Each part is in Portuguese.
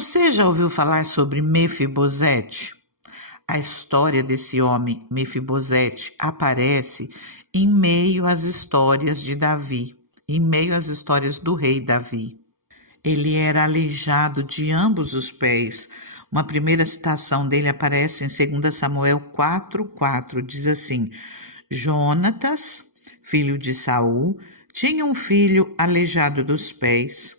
Você já ouviu falar sobre Mefibosete? A história desse homem, Mefibosete, aparece em meio às histórias de Davi, em meio às histórias do rei Davi. Ele era aleijado de ambos os pés. Uma primeira citação dele aparece em 2 Samuel 4:4, diz assim: Jonatas, filho de Saul, tinha um filho aleijado dos pés.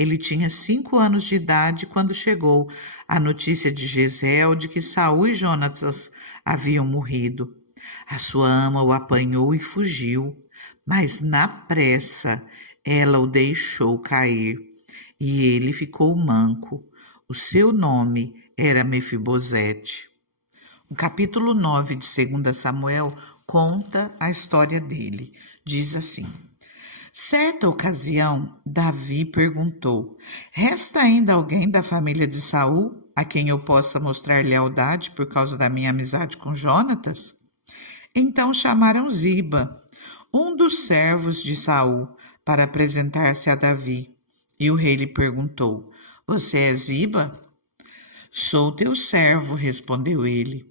Ele tinha 5 anos de idade quando chegou a notícia de Jezreel de que Saul e Jonatas haviam morrido. A sua ama o apanhou e fugiu, mas na pressa ela o deixou cair e ele ficou manco. O seu nome era Mefibosete. O capítulo 9 de 2 Samuel conta a história dele. Diz assim: Certa ocasião, Davi perguntou: Resta ainda alguém da família de Saul a quem eu possa mostrar lealdade por causa da minha amizade com Jonatas? Então chamaram Ziba, um dos servos de Saul, para apresentar-se a Davi. E o rei lhe perguntou: Você é Ziba? Sou teu servo, respondeu ele.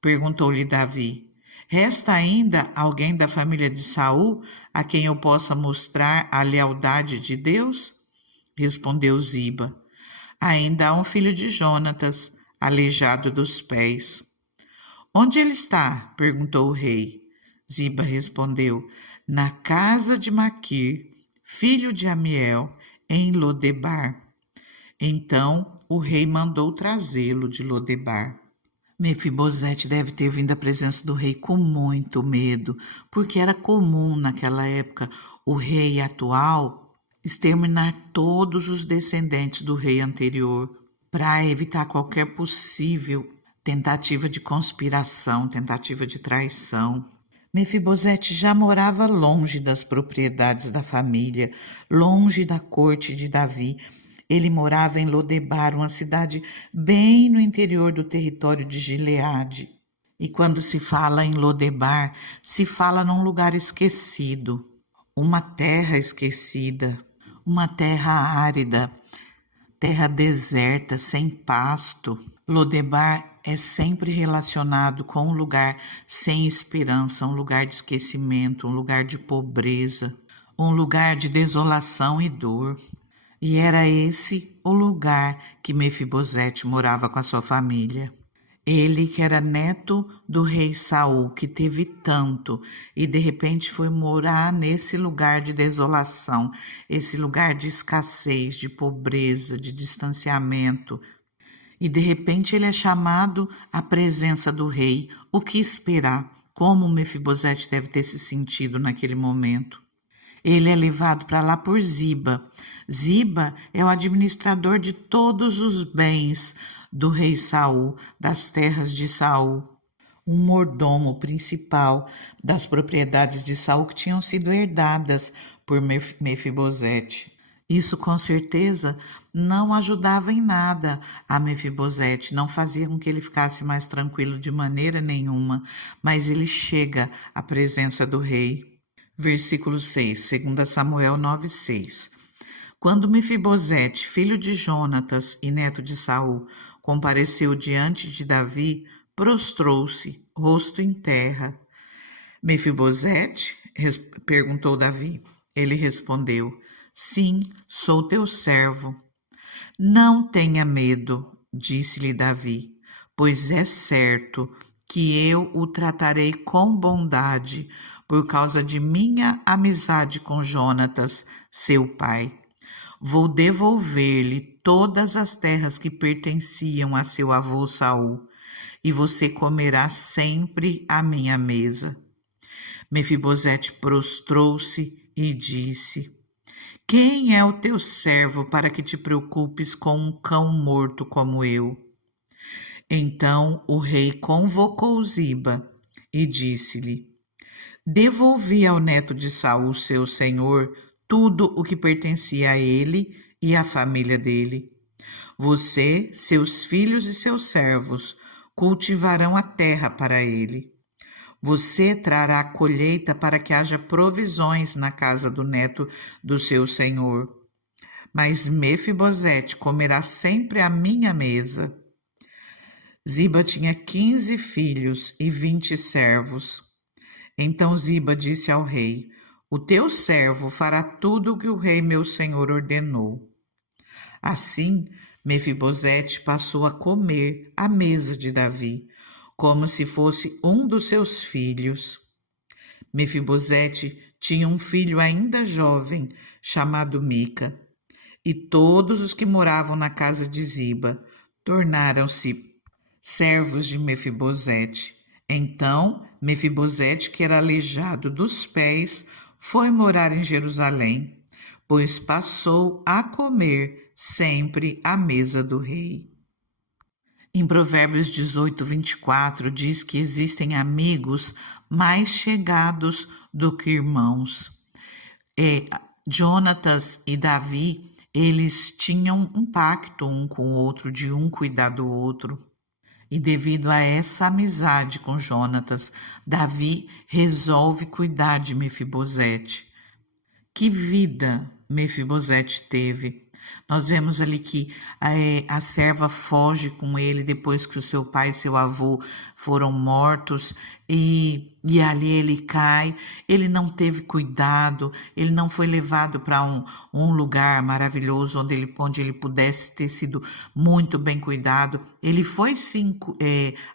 Perguntou-lhe Davi: Resta ainda alguém da família de Saul a quem eu possa mostrar a lealdade de Deus? Respondeu Ziba: Ainda há um filho de Jonatas, aleijado dos pés. Onde ele está? Perguntou o rei. Ziba respondeu: Na casa de Maquir, filho de Amiel, em Lodebar. Então o rei mandou trazê-lo de Lodebar. Mefibosete deve ter vindo à presença do rei com muito medo, porque era comum naquela época o rei atual exterminar todos os descendentes do rei anterior para evitar qualquer possível tentativa de conspiração, tentativa de traição. Mefibosete já morava longe das propriedades da família, longe da corte de Davi. Ele morava em Lodebar, uma cidade bem no interior do território de Gileade. E quando se fala em Lodebar, se fala num lugar esquecido, uma terra esquecida, uma terra árida, terra deserta, sem pasto. Lodebar é sempre relacionado com um lugar sem esperança, um lugar de esquecimento, um lugar de pobreza, um lugar de desolação e dor. E era esse o lugar que Mefibosete morava com a sua família. Ele que era neto do rei Saul, que teve tanto, e de repente foi morar nesse lugar de desolação, esse lugar de escassez, de pobreza, de distanciamento. E de repente ele é chamado à presença do rei. O que esperar? Como Mefibosete deve ter se sentido naquele momento? Ele é levado para lá por Ziba. Ziba é o administrador de todos os bens do rei Saul, das terras de Saul. Um mordomo principal das propriedades de Saul que tinham sido herdadas por Mefibosete. Isso com certeza não ajudava em nada a Mefibosete, não fazia com que ele ficasse mais tranquilo de maneira nenhuma, mas ele chega à presença do rei. Versículo 6, 2 Samuel 9:6. Quando Mefibosete, filho de Jonatas e neto de Saul, compareceu diante de Davi, prostrou-se, rosto em terra. Mefibosete? Perguntou Davi. Ele respondeu: Sim, sou teu servo. Não tenha medo, disse-lhe Davi, pois é certo que eu o tratarei com bondade por causa de minha amizade com Jonatas, seu pai. Vou devolver-lhe todas as terras que pertenciam a seu avô Saul, e você comerá sempre à minha mesa. Mefibosete prostrou-se e disse: Quem é o teu servo para que te preocupes com um cão morto como eu? Então o rei convocou Ziba e disse-lhe: Devolvi ao neto de Saul, seu senhor, tudo o que pertencia a ele e à família dele. Você, seus filhos e seus servos cultivarão a terra para ele. Você trará a colheita para que haja provisões na casa do neto do seu senhor. mas Mefibosete comerá sempre à minha mesa. Ziba tinha 15 filhos e 20 servos. Então Ziba disse ao rei: O teu servo fará tudo o que o rei meu senhor ordenou. Assim, Mefibosete passou a comer à mesa de Davi, como se fosse um dos seus filhos. Mefibosete tinha um filho ainda jovem, chamado Mica, e todos os que moravam na casa de Ziba tornaram-se servos de Mefibosete. Então, Mefibosete, que era aleijado dos pés, foi morar em Jerusalém, pois passou a comer sempre à mesa do rei. Em Provérbios 18, 24, diz que existem amigos mais chegados do que irmãos. Jonatas e Davi, eles tinham um pacto um com o outro, de um cuidar do outro. E devido a essa amizade com Jonatas, Davi resolve cuidar de Mefibosete. Que vida Mefibosete teve! Nós vemos ali que a serva foge com ele depois que o seu pai e seu avô foram mortos e ali ele cai. Ele não teve cuidado, ele não foi levado para um lugar maravilhoso onde ele pudesse ter sido muito bem cuidado. Ele foi sim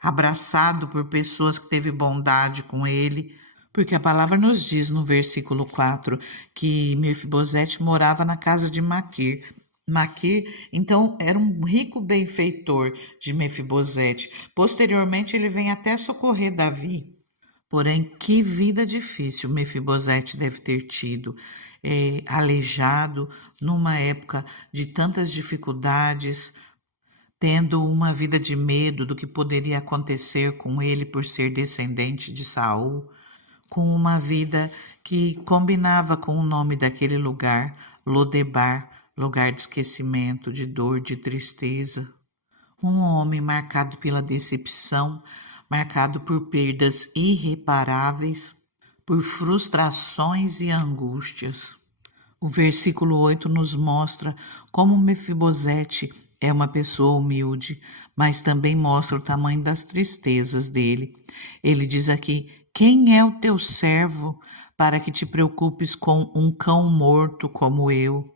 abraçado por pessoas que teve bondade com ele. Porque a palavra nos diz no versículo 4 que Mefibosete morava na casa de Maquir. Maquir, então, era um rico benfeitor de Mefibosete. Posteriormente, ele vem até socorrer Davi. Porém, que vida difícil Mefibosete deve ter tido, aleijado, numa época de tantas dificuldades, tendo uma vida de medo do que poderia acontecer com ele por ser descendente de Saul, com uma vida que combinava com o nome daquele lugar, Lodebar, lugar de esquecimento, de dor, de tristeza. Um homem marcado pela decepção, marcado por perdas irreparáveis, por frustrações e angústias. O versículo 8 nos mostra como Mefibosete é uma pessoa humilde, mas também mostra o tamanho das tristezas dele. Ele diz aqui: Quem é o teu servo para que te preocupes com um cão morto como eu?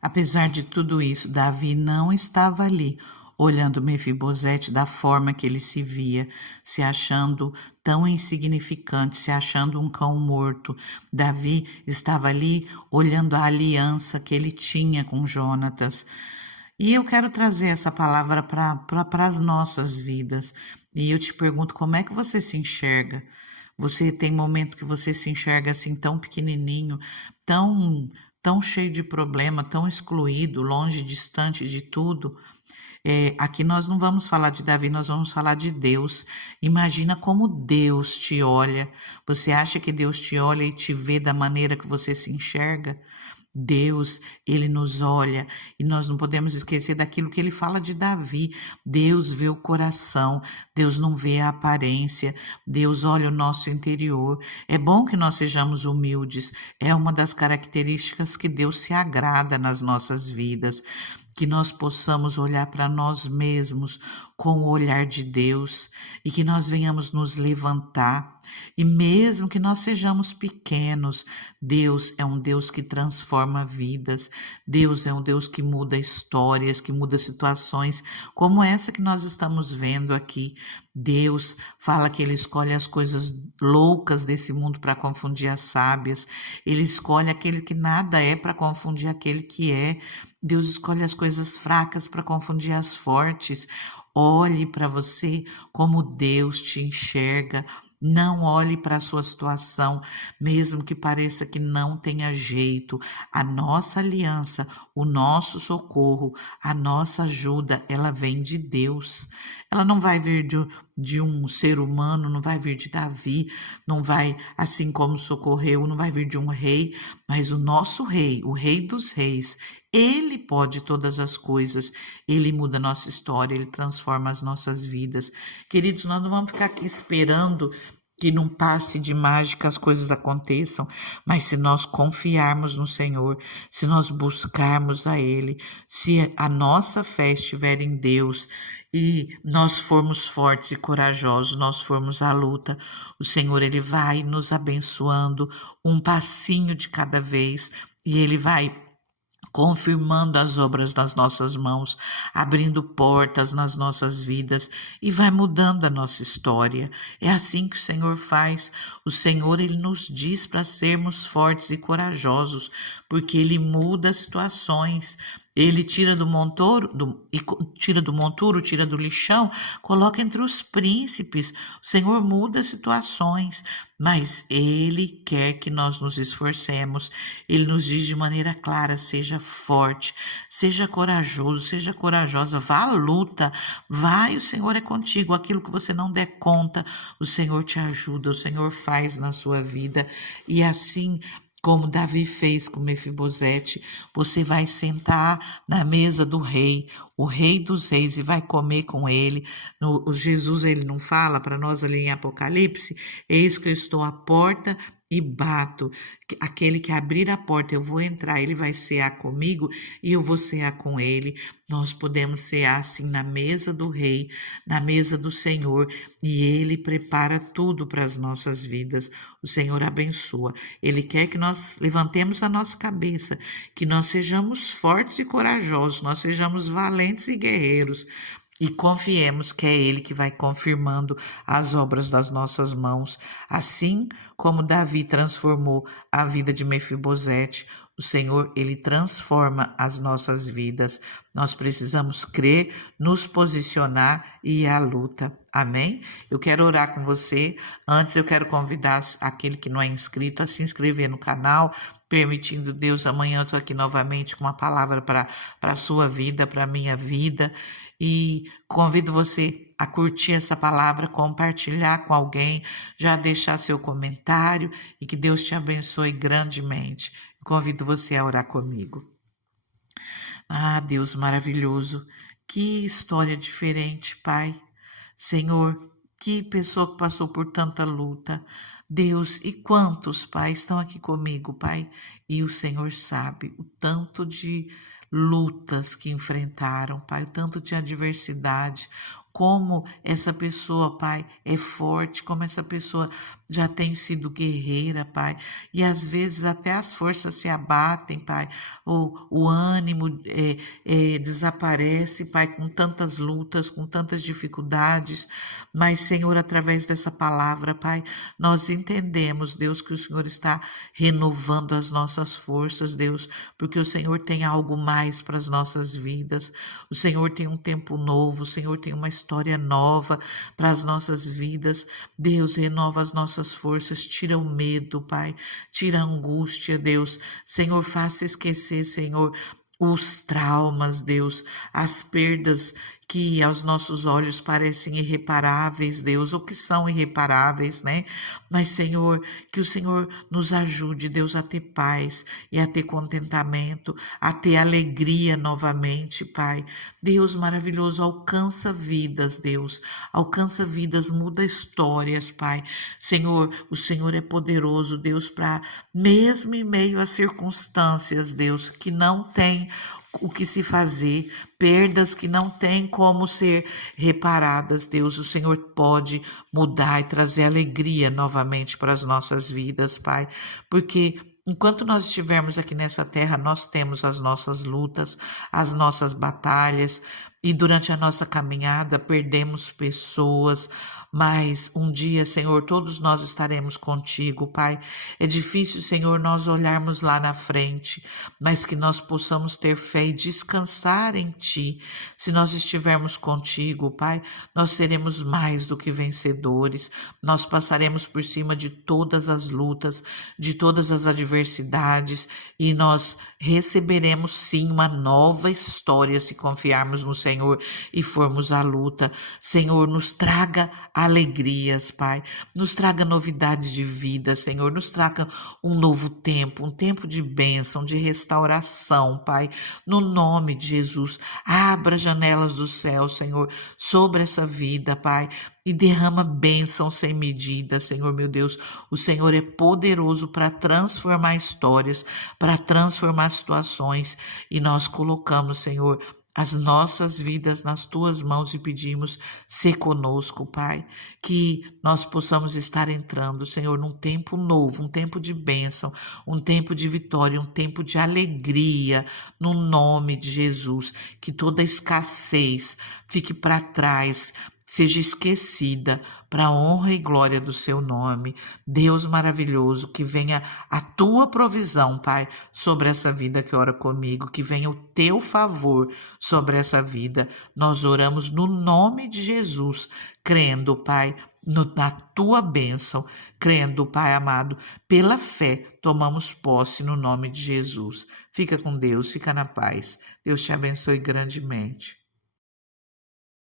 Apesar de tudo isso, Davi não estava ali olhando Mefibosete da forma que ele se via, se achando tão insignificante, se achando um cão morto. Davi estava ali olhando a aliança que ele tinha com Jonatas. E eu quero trazer essa palavra para as nossas vidas. E eu te pergunto, como é que você se enxerga? Você tem momento que você se enxerga assim tão pequenininho, tão cheio de problema, tão excluído, longe, distante de tudo. Aqui nós não vamos falar de Davi, nós vamos falar de Deus. Imagina como Deus te olha. Você acha que Deus te olha e te vê da maneira que você se enxerga? Deus, ele nos olha e nós não podemos esquecer daquilo que ele fala de Davi. Deus vê o coração, Deus não vê a aparência, Deus olha o nosso interior. É bom que nós sejamos humildes, é uma das características que Deus se agrada nas nossas vidas. Que nós possamos olhar para nós mesmos com o olhar de Deus e que nós venhamos nos levantar. E mesmo que nós sejamos pequenos, Deus é um Deus que transforma vidas, Deus é um Deus que muda histórias, que muda situações, como essa que nós estamos vendo aqui. Deus fala que Ele escolhe as coisas loucas desse mundo para confundir as sábias, Ele escolhe aquele que nada é para confundir aquele que é. Deus escolhe as coisas fracas para confundir as fortes. Olhe para você como Deus te enxerga. Não olhe para a sua situação, mesmo que pareça que não tenha jeito. A nossa aliança, o nosso socorro, a nossa ajuda, ela vem de Deus. Ela não vai vir de um ser humano, não vai vir de Davi, não vai, assim como socorreu, não vai vir de um rei, mas o nosso rei, o rei dos reis, ele pode todas as coisas, ele muda a nossa história, ele transforma as nossas vidas. Queridos, nós não vamos ficar aqui esperando que num passe de mágica as coisas aconteçam, mas se nós confiarmos no Senhor, se nós buscarmos a Ele, se a nossa fé estiver em Deus e nós formos fortes e corajosos, nós formos à luta, o Senhor Ele vai nos abençoando um passinho de cada vez e Ele vai confirmando as obras das nossas mãos, abrindo portas nas nossas vidas e vai mudando a nossa história. É assim que o Senhor faz. O Senhor, Ele nos diz para sermos fortes e corajosos, porque Ele muda situações. Ele tira do monturo, tira do lixão, coloca entre os príncipes. O Senhor muda situações, mas Ele quer que nós nos esforcemos. Ele nos diz de maneira clara: seja forte, seja corajoso, seja corajosa, vá à luta, vai, o Senhor é contigo. Aquilo que você não der conta, o Senhor te ajuda, o Senhor faz na sua vida. E assim como Davi fez com Mefibosete, você vai sentar na mesa do rei, o rei dos reis, e vai comer com ele. O Jesus, ele não fala para nós ali em Apocalipse: eis que eu estou à porta e bato. Aquele que abrir a porta, eu vou entrar, ele vai cear comigo e eu vou cear com ele. Nós podemos cear assim na mesa do rei, na mesa do Senhor, e ele prepara tudo para as nossas vidas. O Senhor abençoa. Ele quer que nós levantemos a nossa cabeça, que nós sejamos fortes e corajosos, nós sejamos valentes e guerreiros, e confiemos que é Ele que vai confirmando as obras das nossas mãos. Assim como Davi transformou a vida de Mefibosete, o Senhor, Ele transforma as nossas vidas. Nós precisamos crer, nos posicionar e ir à luta. Amém? Eu quero orar com você. Antes, eu quero convidar aquele que não é inscrito a se inscrever no canal. Permitindo Deus, amanhã eu estou aqui novamente com uma palavra para a sua vida, para a minha vida. E convido você a curtir essa palavra, compartilhar com alguém, já deixar seu comentário e que Deus te abençoe grandemente. Convido você a orar comigo. Ah, Deus maravilhoso, que história diferente, Pai. Senhor, que pessoa que passou por tanta luta. Deus, e quantos, Pai, estão aqui comigo, Pai? E o Senhor sabe o tanto de lutas que enfrentaram, Pai, o tanto de adversidade, como essa pessoa, Pai, é forte, como essa pessoa já tem sido guerreira, Pai, e às vezes até as forças se abatem, Pai, o ânimo desaparece, Pai, com tantas lutas, com tantas dificuldades, mas, Senhor, através dessa palavra, Pai, nós entendemos, Deus, que o Senhor está renovando as nossas forças, Deus, porque o Senhor tem algo mais para as nossas vidas, o Senhor tem um tempo novo, o Senhor tem uma história nova para as nossas vidas. Deus, renova as nossas forças, tira o medo, Pai, tira a angústia, Deus. Senhor, faça esquecer, Senhor, os traumas, Deus, as perdas que aos nossos olhos parecem irreparáveis, Deus, ou que são irreparáveis, né? Mas, Senhor, que o Senhor nos ajude, Deus, a ter paz e a ter contentamento, a ter alegria novamente, Pai. Deus maravilhoso, alcança vidas, Deus, alcança vidas, muda histórias, Pai. Senhor, o Senhor é poderoso, Deus, para mesmo em meio às circunstâncias, Deus, que não tem o que se fazer, perdas que não têm como ser reparadas, Deus, o Senhor pode mudar e trazer alegria novamente para as nossas vidas, Pai, porque enquanto nós estivermos aqui nessa terra, nós temos as nossas lutas, as nossas batalhas, e durante a nossa caminhada perdemos pessoas, mas um dia, Senhor, todos nós estaremos contigo, Pai. É difícil, Senhor, nós olharmos lá na frente, mas que nós possamos ter fé e descansar em Ti. Se nós estivermos contigo, Pai, nós seremos mais do que vencedores. Nós passaremos por cima de todas as lutas, de todas as adversidades, e nós receberemos sim uma nova história se confiarmos no Senhor. Senhor, e formos à luta. Senhor, nos traga alegrias, Pai. Nos traga novidades de vida, Senhor. Nos traga um novo tempo, um tempo de bênção, de restauração, Pai. No nome de Jesus, abra as janelas do céu, Senhor, sobre essa vida, Pai, e derrama bênção sem medida, Senhor meu Deus. O Senhor é poderoso para transformar histórias, para transformar situações, e nós colocamos, Senhor, as nossas vidas nas tuas mãos e pedimos, se conosco, Pai, que nós possamos estar entrando, Senhor, num tempo novo, um tempo de bênção, um tempo de vitória, um tempo de alegria, no nome de Jesus, que toda escassez fique para trás, seja esquecida, para a honra e glória do seu nome. Deus maravilhoso, que venha a tua provisão, Pai, sobre essa vida que ora comigo, que venha o teu favor sobre essa vida. Nós oramos no nome de Jesus, crendo, Pai, na tua bênção, crendo, Pai amado, pela fé, tomamos posse no nome de Jesus. Fica com Deus, fica na paz. Deus te abençoe grandemente.